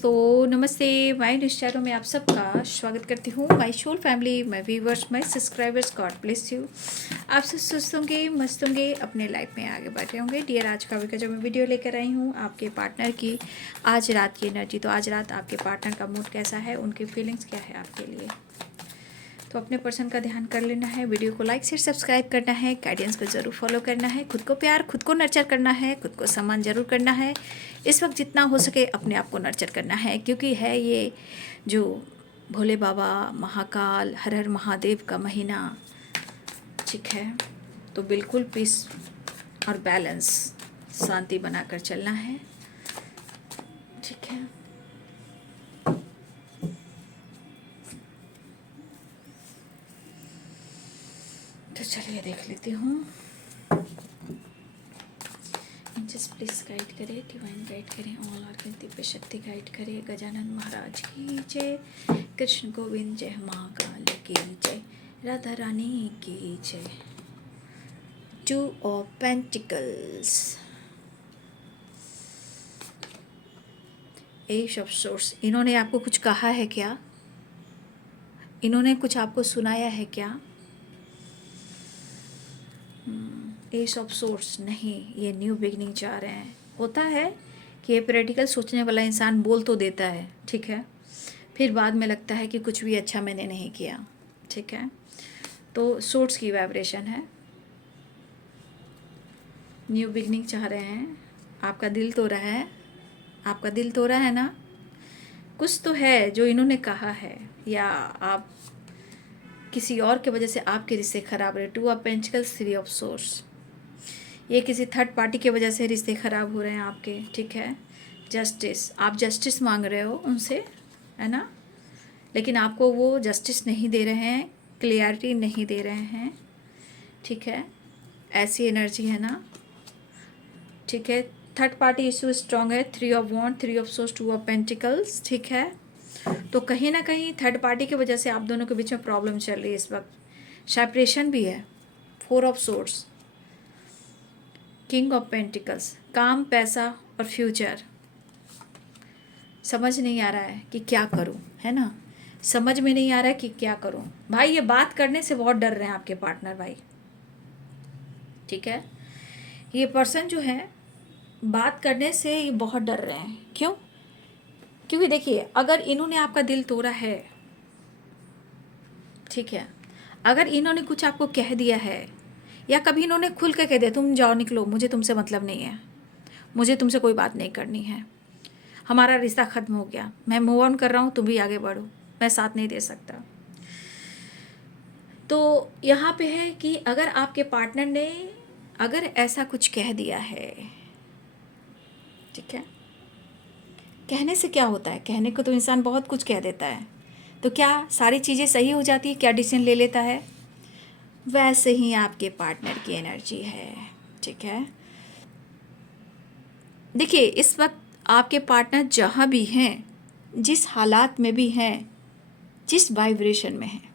दोस्तों, नमस्ते। माय निश्चारों में आप सबका स्वागत करती हूँ। My soul family, my viewers, my subscribers, God bless you. आप सब सुस्त होंगे, मस्त होंगे, अपने लाइफ में आगे बढ़ रहे होंगे। डियर, आज का जो मैं वीडियो लेकर आई हूँ आपके पार्टनर की आज रात की एनर्जी। तो आज रात आपके पार्टनर का मूड कैसा है, उनकी फीलिंग्स क्या है आपके लिए, तो अपने पर्सन का ध्यान कर लेना है। वीडियो को लाइक शेयर सब्सक्राइब करना है, गाइडेंस को ज़रूर फॉलो करना है, खुद को प्यार, खुद को नर्चर करना है, खुद को सम्मान ज़रूर करना है। इस वक्त जितना हो सके अपने आप को नर्चर करना है, क्योंकि है ये जो भोले बाबा, महाकाल, हर हर महादेव का महीना, ठीक है। तो बिल्कुल पीस और बैलेंस, शांति बनाकर चलना है, ठीक है। तो चलिए देख लेती हूँ। जस्ट प्लीज गाइड करें, डिवाइन गाइड करें, ऑल और दिव्य शक्ति गाइड करें। गजानन महाराज की जय, कृष्ण गोविंद जय, महाकाल की जय, राधा रानी की जय। 2 of pentacles, ace of swords. इन्होंने आपको कुछ कहा है क्या? इन्होंने कुछ आपको सुनाया है क्या? एज ऑफ सोर्स नहीं, ये न्यू बिगनिंग चाह रहे हैं। होता है कि ये प्रैक्टिकल सोचने वाला इंसान बोल तो देता है, ठीक है, फिर बाद में लगता है कि कुछ भी अच्छा मैंने नहीं किया, ठीक है। तो सोर्स की वाइब्रेशन है, न्यू बिगनिंग चाह रहे हैं। आपका दिल तो रहा है, आपका दिल तो रहा है ना। कुछ तो है जो इन्होंने कहा है, या आप किसी और के वजह से आपके रिश्ते खराब रहे। 2 ऑफ पेंटिकल्स, 3 ऑफ सोर्स, ये किसी थर्ड पार्टी की वजह से रिश्ते ख़राब हो रहे हैं आपके, ठीक है। जस्टिस, आप जस्टिस मांग रहे हो उनसे, है ना, लेकिन आपको वो जस्टिस नहीं दे रहे हैं, क्लियरिटी नहीं दे रहे हैं, ठीक है। ऐसी एनर्जी है ना, ठीक है। थर्ड पार्टी इशू स्ट्रॉन्ग है। 3 of wand, 3 of swords, 2 of pentacles, ठीक है। तो कहीं ना कहीं थर्ड पार्टी की वजह से आप दोनों के बीच में प्रॉब्लम चल रही है इस वक्त। सेपरेशन भी है। 4 of source, king of pentacles, काम, पैसा और फ्यूचर। समझ नहीं आ रहा है कि क्या करूं, है ना, समझ में नहीं आ रहा है कि क्या करूं। भाई ये बात करने से बहुत डर रहे हैं आपके पार्टनर भाई, ठीक है। ये पर्सन जो है बात करने से ये बहुत डर रहे हैं। क्यों? क्योंकि देखिए, अगर इन्होंने आपका दिल तोड़ा है, ठीक है, अगर इन्होंने कुछ आपको कह दिया है, या कभी इन्होंने खुल के कह दिया तुम जाओ निकलो, मुझे तुमसे मतलब नहीं है, मुझे तुमसे कोई बात नहीं करनी है, हमारा रिश्ता ख़त्म हो गया, मैं मूव ऑन कर रहा हूँ, तुम भी आगे बढ़ो, मैं साथ नहीं दे सकता। तो यहाँ पे है कि अगर आपके पार्टनर ने अगर ऐसा कुछ कह दिया है, ठीक है, कहने से क्या होता है, कहने को तो इंसान बहुत कुछ कह देता है, तो क्या सारी चीज़ें सही हो जाती है, क्या डिसीजन ले लेता है? वैसे ही आपके पार्टनर की एनर्जी है, ठीक है। देखिए, इस वक्त आपके पार्टनर जहाँ भी हैं, जिस हालात में भी हैं, जिस वाइब्रेशन में हैं,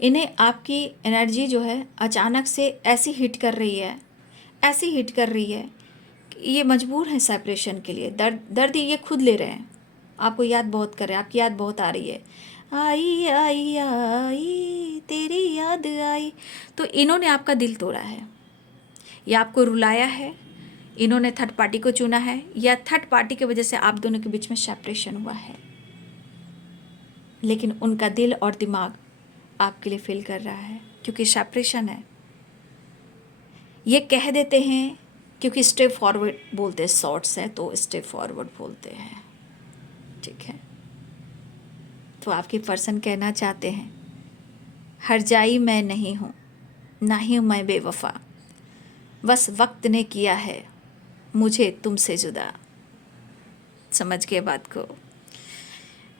इन्हें आपकी एनर्जी जो है अचानक से ऐसी हिट कर रही है, ऐसी हिट कर रही है कि ये मजबूर हैं सेपरेशन के लिए। दर्द ये खुद ले रहे हैं, आपको याद बहुत कर रहे हैं, आपकी याद बहुत आ रही है। आई आई आई तेरी याद आई। तो इन्होंने आपका दिल तोड़ा है, या आपको रुलाया है, इन्होंने थर्ड पार्टी को चुना है, या थर्ड पार्टी की वजह से आप दोनों के बीच में सेपरेशन हुआ है, लेकिन उनका दिल और दिमाग आपके लिए फील कर रहा है, क्योंकि सेपरेशन है। ये कह देते हैं क्योंकि स्टेप फॉरवर्ड बोलते हैं, शॉर्ट्स हैं तो स्टेप फॉरवर्ड बोलते हैं, ठीक है। तो आपके पर्सन कहना चाहते हैं, हर जाई मैं नहीं हूँ, ना ही हूँ मैं बेवफा, बस वक्त ने किया है मुझे तुमसे जुदा। समझ गए बात को?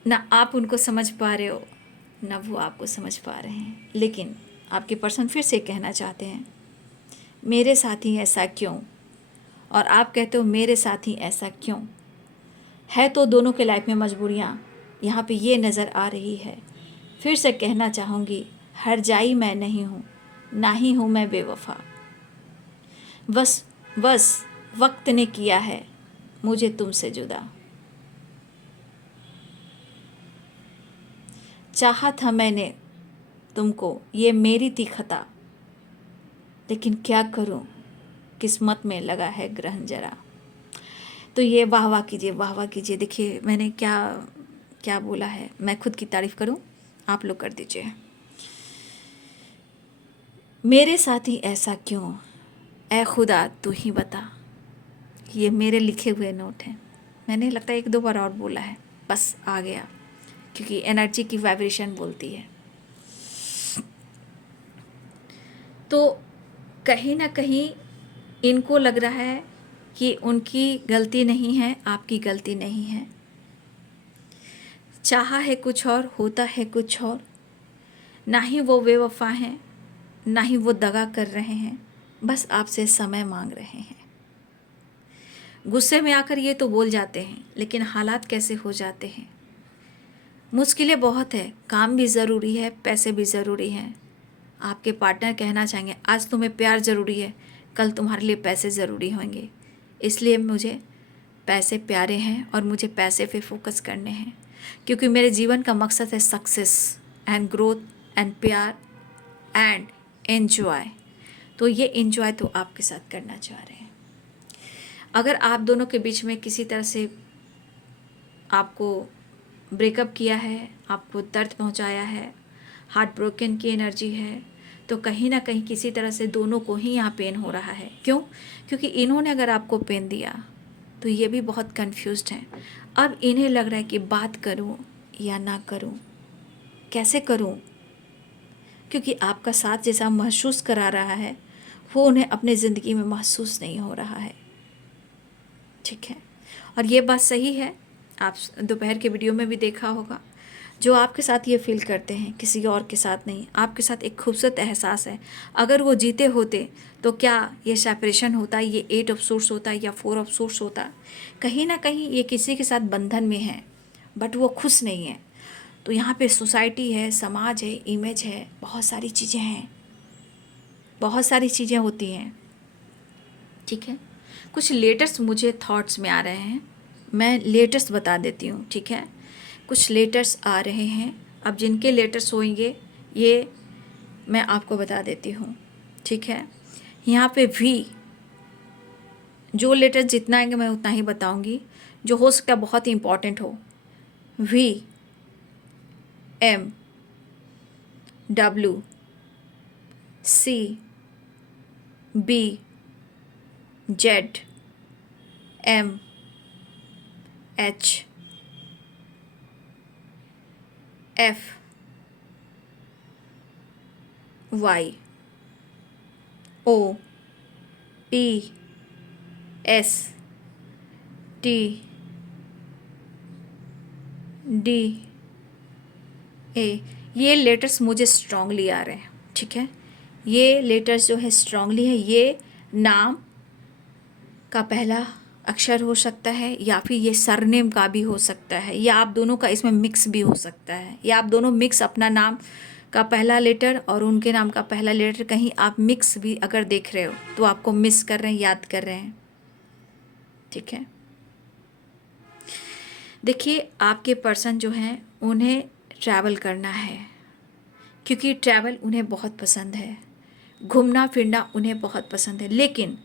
ना आप उनको समझ पा रहे हो, ना वो आपको समझ पा रहे हैं, लेकिन आपके पर्सन फिर से कहना चाहते हैं, मेरे साथ ही ऐसा क्यों, और आप कहते हो मेरे साथ ही ऐसा क्यों। है तो दोनों के लाइफ में मजबूरियाँ यहाँ पे ये नज़र आ रही है। फिर से कहना चाहूँगी, हर जाई मैं नहीं हूँ, ना ही हूँ मैं बेवफा, बस वक्त ने किया है मुझे तुमसे जुदा। चाहा था मैंने तुमको, ये मेरी थी खता, लेकिन क्या करूं, किस्मत में लगा है ग्रहण जरा। तो ये वाह वाह कीजिए, वाह वाह कीजिए। देखिए मैंने क्या क्या बोला है, मैं खुद की तारीफ करूं, आप लोग कर दीजिए। मेरे साथ ही ऐसा क्यों, ऐ खुदा तू ही बता। ये मेरे लिखे हुए नोट हैं, मैंने लगता है एक दो बार और बोला है, बस आ गया, क्योंकि एनर्जी की वाइब्रेशन बोलती है। तो कहीं ना कहीं इनको लग रहा है कि उनकी गलती नहीं है, आपकी गलती नहीं है। चाहा है कुछ और, होता है कुछ और। ना ही वो बेवफा हैं, ना ही वो दगा कर रहे हैं, बस आपसे समय मांग रहे हैं। गुस्से में आकर ये तो बोल जाते हैं, लेकिन हालात कैसे हो जाते हैं। मुश्किलें बहुत है, काम भी ज़रूरी है, पैसे भी ज़रूरी हैं। आपके पार्टनर कहना चाहेंगे आज तुम्हें प्यार ज़रूरी है, कल तुम्हारे लिए पैसे ज़रूरी होंगे, इसलिए मुझे पैसे प्यारे हैं और मुझे पैसे पे फोकस करने हैं, क्योंकि मेरे जीवन का मकसद है सक्सेस एंड ग्रोथ एंड प्यार एंड एन्जॉय। तो ये एन्जॉय तो आपके साथ करना चाह रहे हैं। अगर आप दोनों के बीच में किसी तरह से आपको ब्रेकअप किया है, आपको दर्द पहुंचाया है, हार्ट ब्रोकन की एनर्जी है, तो कहीं ना कहीं किसी तरह से दोनों को ही यहाँ पेन हो रहा है। क्यों? क्योंकि इन्होंने अगर आपको पेन दिया तो ये भी बहुत कंफ्यूज्ड हैं। अब इन्हें लग रहा है कि बात करूं या ना करूं, कैसे करूं, क्योंकि आपका साथ जैसा महसूस करा रहा है वो उन्हें अपने ज़िंदगी में महसूस नहीं हो रहा है। ठीक है, और ये बात सही है, आप दोपहर के वीडियो में भी देखा होगा। जो आपके साथ ये फील करते हैं किसी और के साथ नहीं, आपके साथ एक खूबसूरत एहसास है। अगर वो जीते होते तो क्या ये सेपरेशन होता, ये 8 ऑफ सोर्स होता या 4 ऑफ सोर्स होता। कहीं ना कहीं ये किसी के साथ बंधन में है, बट वो खुश नहीं है। तो यहाँ पे सोसाइटी है, समाज है, इमेज है, बहुत सारी चीज़ें हैं, बहुत सारी चीज़ें होती हैं। ठीक है, कुछ लेटेस्ट मुझे थॉट्स में आ रहे हैं, मैं लेटेस्ट बता देती हूँ। ठीक है, कुछ लेटर्स आ रहे हैं, अब जिनके लेटर्स होंगे ये मैं आपको बता देती हूँ। ठीक है, यहाँ पे भी जो लेटर जितना आएंगे मैं उतना ही बताऊँगी, जो हो सकता है बहुत ही इम्पॉर्टेंट हो। V M W C B Z M H F Y O P S T D ए, ये लेटर्स मुझे स्ट्रांगली आ रहे हैं। ठीक है, ये लेटर्स जो है स्ट्रांगली है। ये नाम का पहला अक्षर हो सकता है, या फिर ये सरनेम का भी हो सकता है, या आप दोनों का इसमें मिक्स भी हो सकता है, या आप दोनों मिक्स अपना नाम का पहला लेटर और उनके नाम का पहला लेटर, कहीं आप मिक्स भी अगर देख रहे हो तो आपको मिस कर रहे हैं, याद कर रहे हैं। ठीक है, देखिए आपके पर्सन जो हैं उन्हें ट्रैवल करना है, क्योंकि ट्रैवल उन्हें बहुत पसंद है, घूमना फिरना उन्हें बहुत पसंद है, लेकिन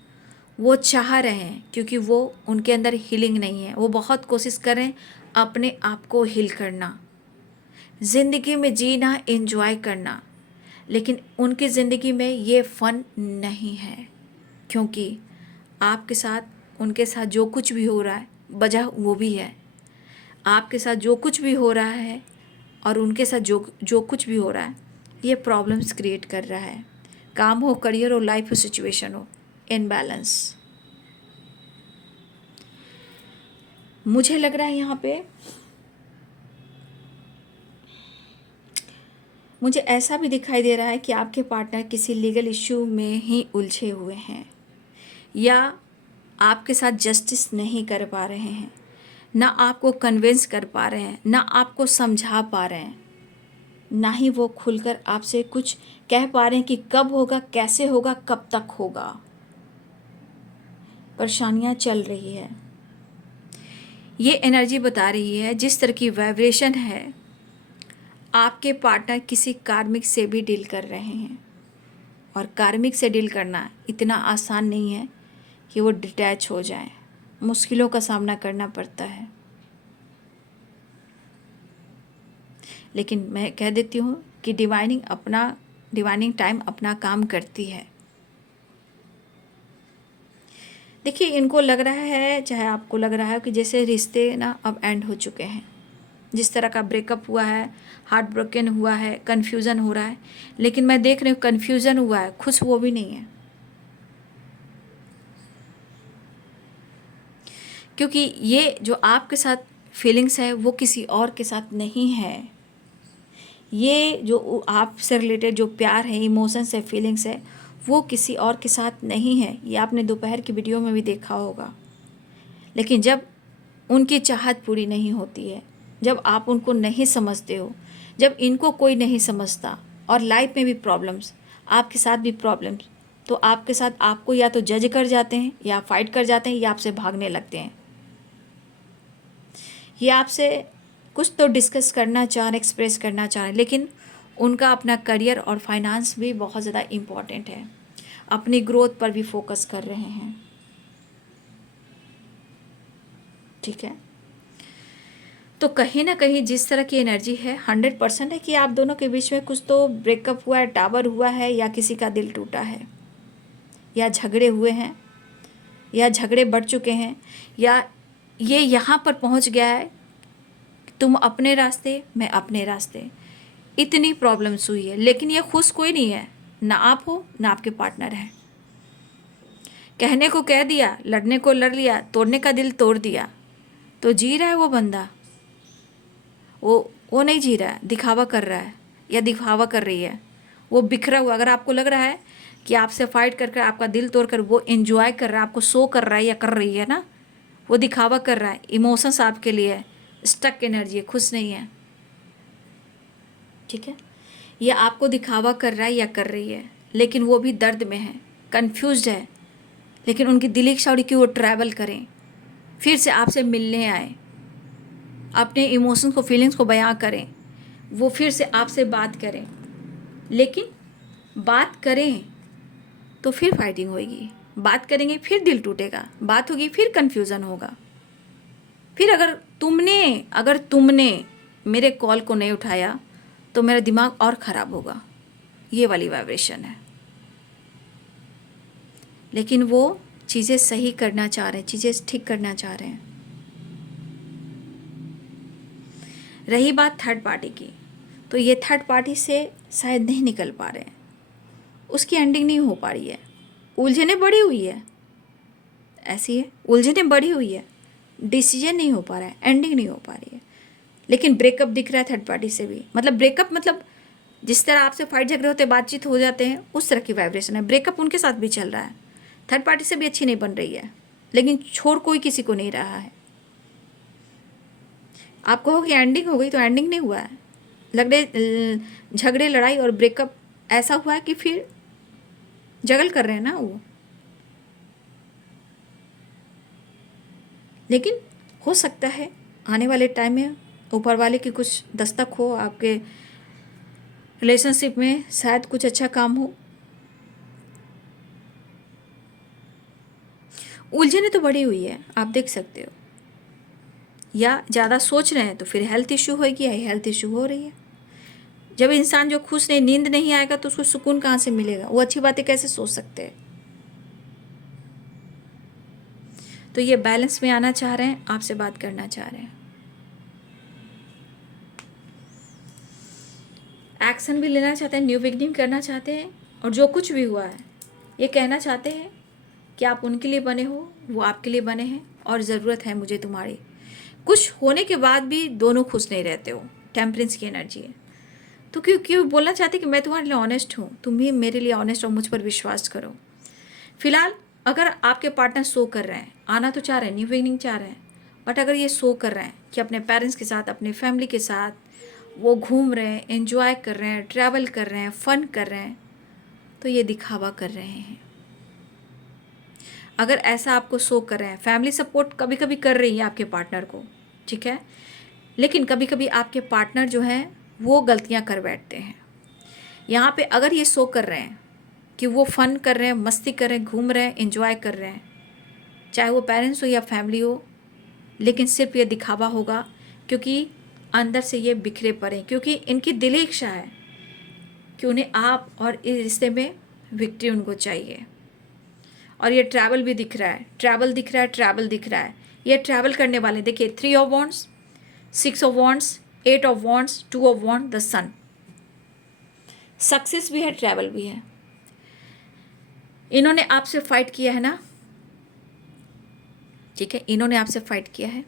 वो चाह रहे हैं, क्योंकि वो उनके अंदर हीलिंग नहीं है, वो बहुत कोशिश कर रहे हैं अपने आप को हील करना, ज़िंदगी में जीना, एंजॉय करना, लेकिन उनकी ज़िंदगी में ये फ़न नहीं है, क्योंकि आपके साथ उनके साथ जो कुछ भी हो रहा है वजह वो भी है। आपके साथ जो कुछ भी हो रहा है और उनके साथ जो कुछ भी हो रहा है, ये प्रॉब्लम्स क्रिएट कर रहा है। काम हो, करियर हो, लाइफ हो, सिचुएशन हो, इनबैलेंस। मुझे लग रहा है यहाँ पे मुझे ऐसा भी दिखाई दे रहा है कि आपके पार्टनर किसी लीगल इश्यू में ही उलझे हुए हैं, या आपके साथ जस्टिस नहीं कर पा रहे हैं, ना आपको कन्विंस कर पा रहे हैं, ना आपको समझा पा रहे हैं, ना ही वो खुलकर आपसे कुछ कह पा रहे हैं कि कब होगा, कैसे होगा, कब तक होगा। परेशानियां चल रही है। ये एनर्जी बता रही है जिस तरह की वाइब्रेशन है, आपके पार्टनर किसी कार्मिक से भी डील कर रहे हैं, और कार्मिक से डील करना इतना आसान नहीं है कि वो डिटैच हो जाए, मुश्किलों का सामना करना पड़ता है। लेकिन मैं कह देती हूँ कि डिवाइनिंग टाइम अपना काम करती है। देखिए, इनको लग रहा है, चाहे आपको लग रहा है कि जैसे रिश्ते ना अब एंड हो चुके हैं, जिस तरह का ब्रेकअप हुआ है, हार्ट ब्रोकन हुआ है, कन्फ्यूज़न हो रहा है। लेकिन मैं देख रही हूँ कन्फ्यूज़न हुआ है, खुश वो भी नहीं है, क्योंकि ये जो आपके साथ फीलिंग्स है वो किसी और के साथ नहीं है। ये जो आपसे रिलेटेड जो प्यार है, इमोशंस है, फीलिंग्स है, वो किसी और के साथ नहीं है। ये आपने दोपहर की वीडियो में भी देखा होगा। लेकिन जब उनकी चाहत पूरी नहीं होती है, जब आप उनको नहीं समझते हो, जब इनको कोई नहीं समझता, और लाइफ में भी प्रॉब्लम्स, आपके साथ भी प्रॉब्लम्स, तो आपके साथ आपको या तो जज कर जाते हैं, या फाइट कर जाते हैं, या आपसे भागने लगते हैं। ये आपसे कुछ तो डिस्कस करना चाह रहे, एक्सप्रेस करना चाह रहे, लेकिन उनका अपना करियर और फाइनेंस भी बहुत ज़्यादा इम्पॉर्टेंट है। अपनी ग्रोथ पर भी फोकस कर रहे हैं। ठीक है, तो कहीं ना कहीं जिस तरह की एनर्जी है, 100% है कि आप दोनों के बीच में कुछ तो ब्रेकअप हुआ है, टावर हुआ है, या किसी का दिल टूटा है, या झगड़े हुए हैं, या झगड़े बढ़ चुके हैं, या ये यहाँ पर पहुँच गया है, तुम अपने रास्ते, मैं अपने रास्ते, इतनी प्रॉब्लम्स हुई है। लेकिन ये खुश कोई नहीं है, ना आप हो ना आपके पार्टनर है। कहने को कह दिया, लड़ने को लड़ लिया, तोड़ने का दिल तोड़ दिया, तो जी रहा है वो बंदा, वो नहीं जी रहा है, दिखावा कर रहा है या दिखावा कर रही है, वो बिखरा हुआ। अगर आपको लग रहा है कि आपसे फाइट कर कर, आपका दिल तोड़ कर वो एंजॉय कर रहा है, आपको शो कर रहा है या कर रही है ना, वो दिखावा कर रहा है, इमोशंस आपके लिए स्टक एनर्जी है, खुश नहीं है। ठीक है, ये आपको दिखावा कर रहा है या कर रही है, लेकिन वो भी दर्द में है, कंफ्यूज्ड है। लेकिन उनकी दिल की इच्छा कि वो ट्रैवल करें, फिर से आपसे मिलने आए, अपने इमोशंस को, फीलिंग्स को बयां करें, वो फिर से आपसे बात करें। लेकिन बात करें तो फिर फाइटिंग होगी, बात करेंगे फिर दिल टूटेगा, बात होगी फिर कन्फ्यूज़न होगा। फिर अगर तुमने मेरे कॉल को नहीं उठाया तो मेरा दिमाग और ख़राब होगा, ये वाली वाइब्रेशन है। लेकिन वो चीज़ें सही करना चाह रहे हैं, चीज़ें ठीक करना चाह रहे हैं। रही बात थर्ड पार्टी की, तो ये थर्ड पार्टी से शायद नहीं निकल पा रहे हैं, उसकी एंडिंग नहीं हो पा रही है, उलझने बढ़ी हुई है, ऐसी है, उलझने बढ़ी हुई है, डिसीजन नहीं हो पा रहा है, एंडिंग नहीं हो पा रही है। लेकिन ब्रेकअप दिख रहा है थर्ड पार्टी से भी, मतलब ब्रेकअप, मतलब जिस तरह आपसे फाइट झगड़े होते हैं, बातचीत हो जाते हैं, उस तरह की वाइब्रेशन है। ब्रेकअप उनके साथ भी चल रहा है, थर्ड पार्टी से भी अच्छी नहीं बन रही है, लेकिन छोड़ कोई किसी को नहीं रहा है। आप कहो कि एंडिंग हो गई, तो एंडिंग नहीं हुआ है। झगड़े, लड़ाई और ब्रेकअप ऐसा हुआ है कि फिर जगल कर रहे हैं ना वो। लेकिन हो सकता है आने वाले टाइम में ऊपर वाले की कुछ दस्तक हो, आपके रिलेशनशिप में शायद कुछ अच्छा काम हो। उलझने तो बढ़ी हुई है, आप देख सकते हो, या ज़्यादा सोच रहे हैं तो फिर हेल्थ इशू होगी, या हेल्थ इशू हो रही है। जब इंसान जो खुश नहीं, नींद नहीं आएगा तो उसको सुकून कहाँ से मिलेगा, वो अच्छी बातें कैसे सोच सकते हैं। तो ये बैलेंस में आना चाह रहे हैं, आपसे बात करना चाह रहे हैं, एक्शन भी लेना चाहते हैं, न्यू बिगनिंग करना चाहते हैं, और जो कुछ भी हुआ है ये कहना चाहते हैं कि आप उनके लिए बने हो, वो आपके लिए बने हैं, और ज़रूरत है मुझे तुम्हारी। कुछ होने के बाद भी दोनों खुश नहीं रहते हो, टेम्परेंस की एनर्जी है। तो क्यों क्यों बोलना चाहते कि मैं तुम्हारे लिए ऑनेस्ट हूँ, तुम भी मेरे लिए ऑनेस्ट और मुझ पर विश्वास करो। फिलहाल अगर आपके पार्टनर शो कर रहे हैं, आना तो चाह रहे हैं, न्यू बिगनिंग चाह रहे हैं, बट अगर ये शो कर रहे हैं कि अपने पेरेंट्स के साथ, अपने फैमिली के साथ वो घूम रहे हैं, एंजॉय कर रहे हैं, ट्रैवल कर रहे हैं, फन कर रहे हैं, तो ये दिखावा कर रहे हैं। अगर ऐसा आपको शो कर रहे हैं, फैमिली सपोर्ट कभी कभी कर रही है आपके पार्टनर को, ठीक है, लेकिन कभी कभी आपके पार्टनर जो है वो गलतियां कर बैठते हैं। यहाँ पे अगर ये शो कर रहे हैं कि वो फन कर रहे हैं, मस्ती कर रहे हैं, घूम रहे हैं, एंजॉय कर रहे हैं, चाहे वो पेरेंट्स हो या फैमिली हो, लेकिन सिर्फ ये दिखावा होगा, क्योंकि अंदर से ये बिखरे पड़े, क्योंकि इनकी दिली इच्छा है कि उन्हें आप और इस रिश्ते में विक्ट्री उनको चाहिए। और ये ट्रैवल भी दिख रहा है, ट्रैवल दिख रहा है, ट्रैवल दिख रहा है। ये ट्रैवल करने वाले, देखिए 3 of wands, 6 of wands, 8 of wands, 2 of wand, the sun. Success भी है, ट्रैवल भी है। इन्होंने आपसे फाइट किया है ना, ठीक है, इन्होंने आपसे फाइट किया है।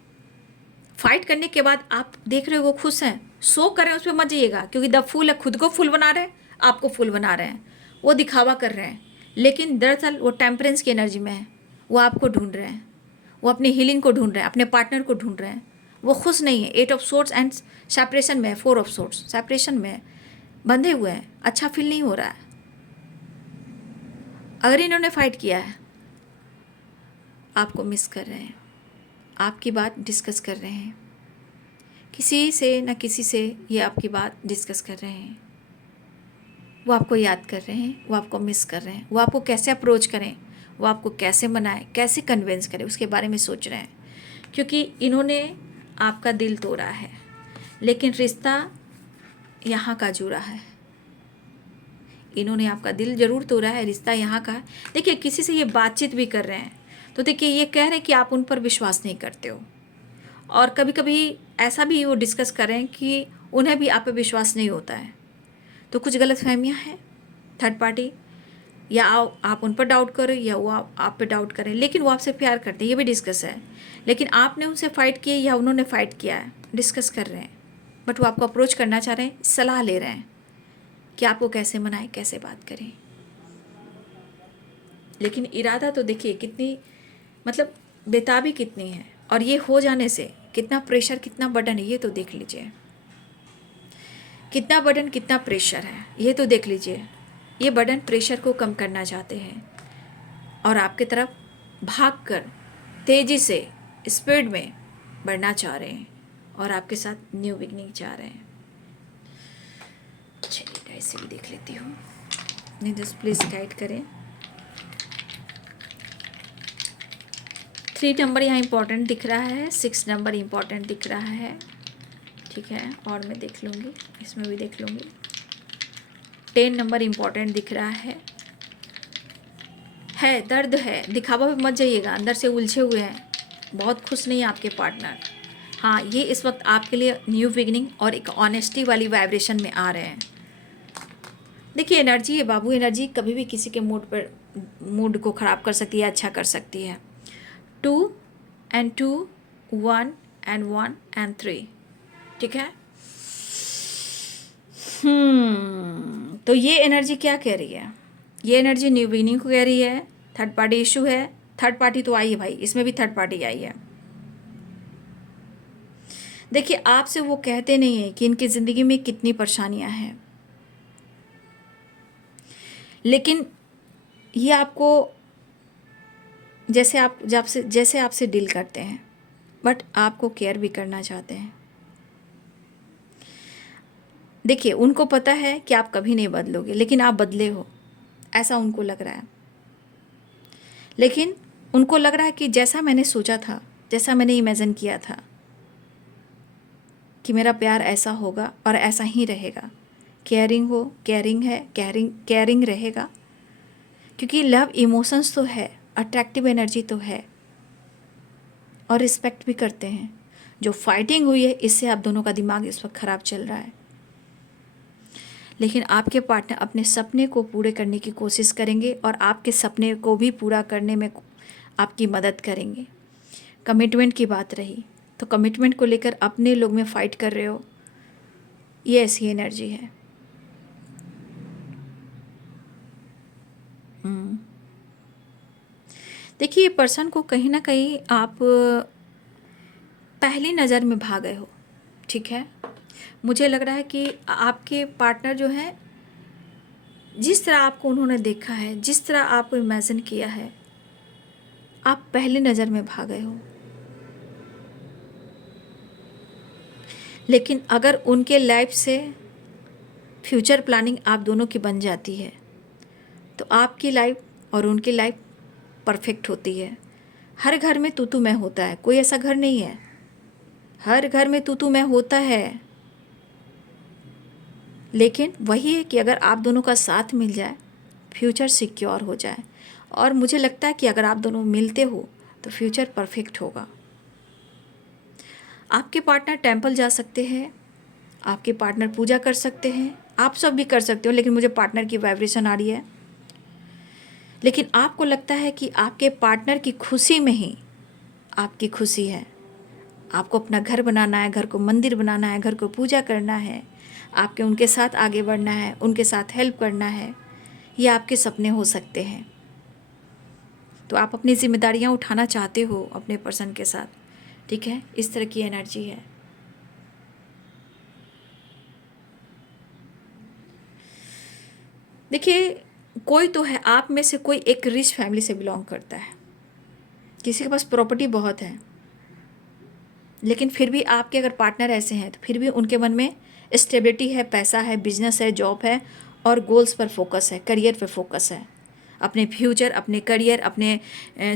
फाइट करने के बाद आप देख रहे हो वो खुश हैं, शो करें उस पर मत जाइएगा, क्योंकि द फूल है, खुद को फूल बना रहे हैं, आपको फूल बना रहे हैं, वो दिखावा कर रहे हैं, लेकिन दरअसल वो टेम्परेंस की एनर्जी में है। वो आपको ढूंढ रहे हैं, वो अपनी हीलिंग को ढूंढ रहे हैं, अपने पार्टनर को ढूंढ रहे हैं। वो खुश नहीं है, 8 ऑफ सोर्ट्स एंड सेपरेशन में है, 4 ऑफ सोर्ट्स सेपरेशन में है, बंधे हुए हैं, अच्छा फील नहीं हो रहा है। अगर इन्होंने फाइट किया है, आपको मिस कर रहे हैं, आपकी बात डिस्कस कर रहे हैं, किसी से न किसी से ये आपकी बात डिस्कस कर रहे हैं। वो आपको याद कर रहे हैं, वो आपको मिस कर रहे हैं, वो आपको कैसे अप्रोच करें, वो आपको कैसे मनाएं, कैसे कन्विंस करें, उसके बारे में सोच रहे हैं। क्योंकि इन्होंने आपका दिल तोड़ा है, लेकिन रिश्ता यहाँ का जुड़ा है। इन्होंने आपका दिल ज़रूर तोड़ा है, रिश्ता यहाँ का है। देखिए, किसी से ये बातचीत भी कर रहे हैं तो देखिए ये कह रहे हैं कि आप उन पर विश्वास नहीं करते हो, और कभी कभी ऐसा भी वो डिस्कस कर रहे हैं कि उन्हें भी आप पे विश्वास नहीं होता है। तो कुछ गलतफहमियां हैं, थर्ड पार्टी, या आप उन पर डाउट करें या वो आप पे डाउट करें, लेकिन वो आपसे प्यार करते हैं, ये भी डिस्कस है। लेकिन आपने उनसे फ़ाइट की या उन्होंने फ़ाइट किया है, डिस्कस कर रहे हैं, बट वो आपको अप्रोच करना चाह रहे हैं, सलाह ले रहे हैं कि आपको कैसे मनाएं, कैसे बात करें। लेकिन इरादा तो देखिए कितनी, मतलब बेताबी कितनी है, और ये हो जाने से कितना प्रेशर, कितना बर्डन है, ये तो देख लीजिए। कितना बर्डन, कितना प्रेशर है, ये तो देख लीजिए। ये बर्डन प्रेशर को कम करना चाहते हैं और आपकी तरफ भागकर तेज़ी से स्पीड में बढ़ना चाह रहे हैं, और आपके साथ न्यू बिगनिंग चाह रहे हैं। चलिए ऐसे भी देख लेती हूँ, नीडल्स प्लीज़ गाइड करें। 3 नंबर यहाँ इंपॉर्टेंट दिख रहा है, 6 नंबर इंपॉर्टेंट दिख रहा है, ठीक है, और मैं देख लूँगी, इसमें भी देख लूँगी। 10 नंबर इंपॉर्टेंट दिख रहा है, दर्द है, दिखावा पे मत जाइएगा, अंदर से उलझे हुए हैं, बहुत खुश नहीं है आपके पार्टनर। हाँ, ये इस वक्त आपके लिए न्यू बिगिनिंग और एक ऑनेस्टी वाली वाइब्रेशन में आ रहे हैं। देखिए एनर्जी है बाबू, एनर्जी कभी भी किसी के मूड को ख़राब कर सकती है, अच्छा कर सकती है। 2 and 2, 1 and 1 and 3, ठीक है। तो ये एनर्जी क्या कह रही है? ये एनर्जी न्यू बिगिनिंग को कह रही है। थर्ड पार्टी इशू है, थर्ड पार्टी तो आई है भाई, इसमें भी थर्ड पार्टी आई है। देखिए आपसे वो कहते नहीं है कि इनकी ज़िंदगी में कितनी परेशानियां हैं, लेकिन ये आपको जैसे आपसे डील करते हैं, बट आपको केयर भी करना चाहते हैं। देखिए उनको पता है कि आप कभी नहीं बदलोगे, लेकिन आप बदले हो, ऐसा उनको लग रहा है। लेकिन उनको लग रहा है कि जैसा मैंने सोचा था, जैसा मैंने इमेजिन किया था कि मेरा प्यार ऐसा होगा और ऐसा ही रहेगा, केयरिंग हो, केयरिंग है, केयरिंग रहेगा, क्योंकि लव इमोशंस तो है, अट्रैक्टिव एनर्जी तो है, और रिस्पेक्ट भी करते हैं। जो फाइटिंग हुई है, इससे आप दोनों का दिमाग इस वक्त ख़राब चल रहा है, लेकिन आपके पार्टनर अपने सपने को पूरे करने की कोशिश करेंगे और आपके सपने को भी पूरा करने में आपकी मदद करेंगे। कमिटमेंट की बात रही तो कमिटमेंट को लेकर अपने लोग में फ़ाइट कर रहे हो, ये ऐसी एनर्जी है। देखिए पर्सन को कहीं ना कहीं आप पहली नज़र में भा गए हो, ठीक है। मुझे लग रहा है कि आपके पार्टनर जो है, जिस तरह आपको उन्होंने देखा है, जिस तरह आपको इमेजिन किया है, आप पहली नज़र में भा गए हो। लेकिन अगर उनके लाइफ से फ्यूचर प्लानिंग आप दोनों की बन जाती है तो आपकी लाइफ और उनकी लाइफ परफेक्ट होती है। हर घर में तू मैं होता है, कोई ऐसा घर नहीं है, हर घर में तू मैं होता है। लेकिन वही है कि अगर आप दोनों का साथ मिल जाए, फ्यूचर सिक्योर हो जाए, और मुझे लगता है कि अगर आप दोनों मिलते हो तो फ्यूचर परफेक्ट होगा। आपके पार्टनर टेंपल जा सकते हैं, आपके पार्टनर पूजा कर सकते हैं, आप सब भी कर सकते हो, लेकिन मुझे पार्टनर की वाइब्रेशन आ रही है। लेकिन आपको लगता है कि आपके पार्टनर की खुशी में ही आपकी खुशी है। आपको अपना घर बनाना है, घर को मंदिर बनाना है, घर को पूजा करना है, आपके उनके साथ आगे बढ़ना है, उनके साथ हेल्प करना है, ये आपके सपने हो सकते हैं। तो आप अपनी जिम्मेदारियां उठाना चाहते हो अपने पर्सन के साथ, ठीक है, इस तरह की एनर्जी है। देखिए, कोई तो है आप में से, कोई एक रिच फैमिली से बिलोंग करता है, किसी के पास प्रॉपर्टी बहुत है, लेकिन फिर भी आपके अगर पार्टनर ऐसे हैं तो फिर भी उनके मन में स्टेबिलिटी है, पैसा है, बिजनेस है, जॉब है, और गोल्स पर फोकस है, करियर पर फोकस है, अपने फ्यूचर, अपने करियर, अपने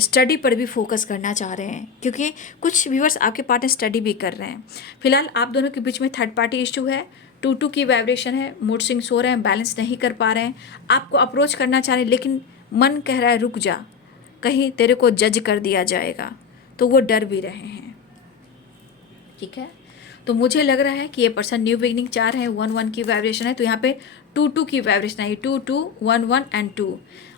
स्टडी पर भी फोकस करना चाह रहे हैं। क्योंकि कुछ व्यूअर्स आपके पार्टनर स्टडी भी कर रहे हैं। फिलहाल आप दोनों के बीच में थर्ड पार्टी इशू है, 2-2 की वाइब्रेशन है, मूड स्विंग्स हो रहे हैं, बैलेंस नहीं कर पा रहे हैं, आपको अप्रोच करना चाह रहे हैं, लेकिन मन कह रहा है रुक जा, कहीं तेरे को जज कर दिया जाएगा, तो वो डर भी रहे हैं, ठीक है। तो मुझे लग रहा है कि ये पर्सन न्यू बिगिनिंग चाह रहे हैं, 1-1 की वाइब्रेशन है, तो यहाँ पे 2-2 की वाइब्रेशन आई, 2-2, 1-1 एंड 2,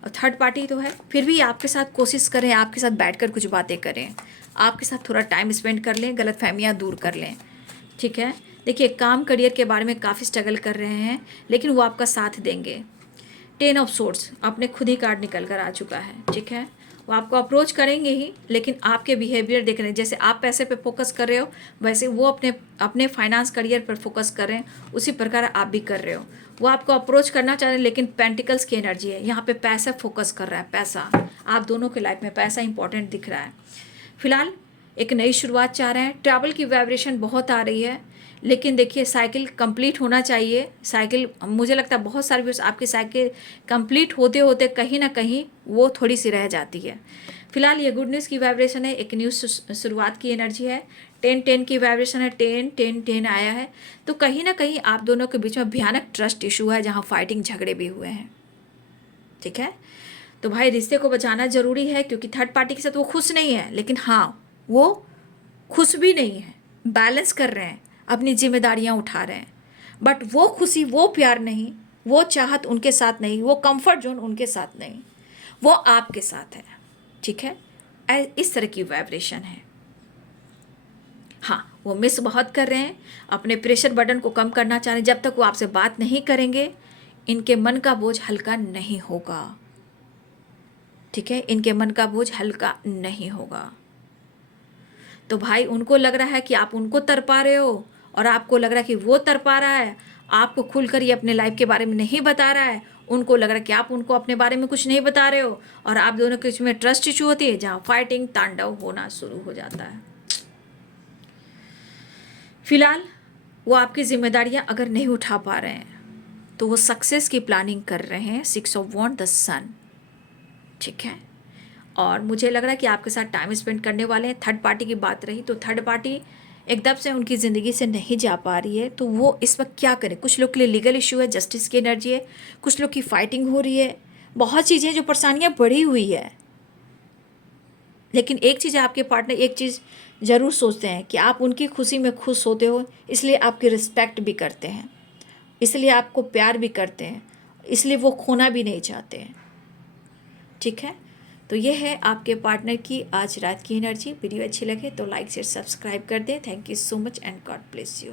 और थर्ड पार्टी तो है। फिर भी आपके साथ कोशिश करें, आपके साथ बैठकर कुछ बातें करें, आपके साथ थोड़ा टाइम स्पेंड कर लें, गलतफहमियां दूर कर लें, ठीक है। देखिए, काम करियर के बारे में काफ़ी स्ट्रगल कर रहे हैं, लेकिन वो आपका साथ देंगे। 10 ऑफ सोर्ड्स अपने खुद ही कार्ड निकल कर आ चुका है, ठीक है। वो आपको अप्रोच करेंगे ही, लेकिन आपके बिहेवियर देख रहे हैं, जैसे आप पैसे पे फोकस कर रहे हो वैसे वो अपने फाइनेंस करियर पर फोकस कर रहे हैं, उसी प्रकार आप भी कर रहे हो। वो आपको अप्रोच करना चाह रहे हैं, लेकिन पेंटिकल्स की एनर्जी है, यहाँ पे पैसा फोकस कर रहा है, पैसा, आप दोनों के लाइफ में पैसा इंपॉर्टेंट दिख रहा है। फिलहाल एक नई शुरुआत चाह रहे हैं, ट्रैवल की वाइब्रेशन बहुत आ रही है, लेकिन देखिए साइकिल कंप्लीट होना चाहिए। साइकिल, मुझे लगता है बहुत सारे व्यूअर्स आपकी साइकिल कंप्लीट होते होते कहीं ना कहीं वो थोड़ी सी रह जाती है। फिलहाल ये गुड न्यूज़ की वाइब्रेशन है, एक न्यू शुरुआत की एनर्जी है, 10-10 की वाइब्रेशन है, 10-10-10 आया है, तो कहीं ना कहीं आप दोनों के बीच में भयानक ट्रस्ट इशू है, जहाँ फाइटिंग झगड़े भी हुए हैं, ठीक है। तो भाई रिश्ते को बचाना जरूरी है, क्योंकि थर्ड पार्टी के साथ वो खुश नहीं है, लेकिन हाँ वो खुश भी नहीं है, बैलेंस कर रहे हैं, अपनी जिम्मेदारियां उठा रहे हैं, बट वो खुशी, वो प्यार नहीं, वो चाहत उनके साथ नहीं, वो कंफर्ट जोन उनके साथ नहीं, वो आपके साथ है, ठीक है। इस तरह की वाइब्रेशन है। हाँ, वो मिस बहुत कर रहे हैं, अपने प्रेशर बर्डन को कम करना चाह रहे हैं। जब तक वो आपसे बात नहीं करेंगे, इनके मन का बोझ हल्का नहीं होगा, ठीक है, इनके मन का बोझ हल्का नहीं होगा। तो भाई उनको लग रहा है कि आप उनको तरपा रहे हो, और आपको लग रहा है कि वो तरपा रहा है, आपको खुलकर ये अपने लाइफ के बारे में नहीं बता रहा है, उनको लग रहा है कि आप उनको अपने बारे में कुछ नहीं बता रहे हो, और आप दोनों के बीच में ट्रस्ट इशू होती है, जहाँ फाइटिंग तांडव होना शुरू हो जाता है। फिलहाल वो आपकी जिम्मेदारियां अगर नहीं उठा पा रहे हैं तो वो सक्सेस की प्लानिंग कर रहे हैं, 6 ऑफ वॉन्ड, द सन, ठीक है। और मुझे लग रहा है कि आपके साथ टाइम स्पेंड करने वाले हैं। थर्ड पार्टी की बात रही तो थर्ड पार्टी एकदम से उनकी ज़िंदगी से नहीं जा पा रही है, तो वो इस वक्त क्या करें। कुछ लोग के लिए लीगल इशू है, जस्टिस की एनर्जी है, कुछ लोग की फाइटिंग हो रही है, बहुत चीज़ें जो परेशानियाँ बढ़ी हुई है। लेकिन एक चीज़ आपके पार्टनर एक चीज़ ज़रूर सोचते हैं कि आप उनकी खुशी में खुश होते हो, इसलिए आपकी रिस्पेक्ट भी करते हैं, इसलिए आपको प्यार भी करते हैं, इसलिए वो खोना भी नहीं चाहते हैं, ठीक है। तो ये है आपके पार्टनर की आज रात की एनर्जी। वीडियो अच्छी लगे तो लाइक शेयर सब्सक्राइब कर दें। Thank you so much and God bless you.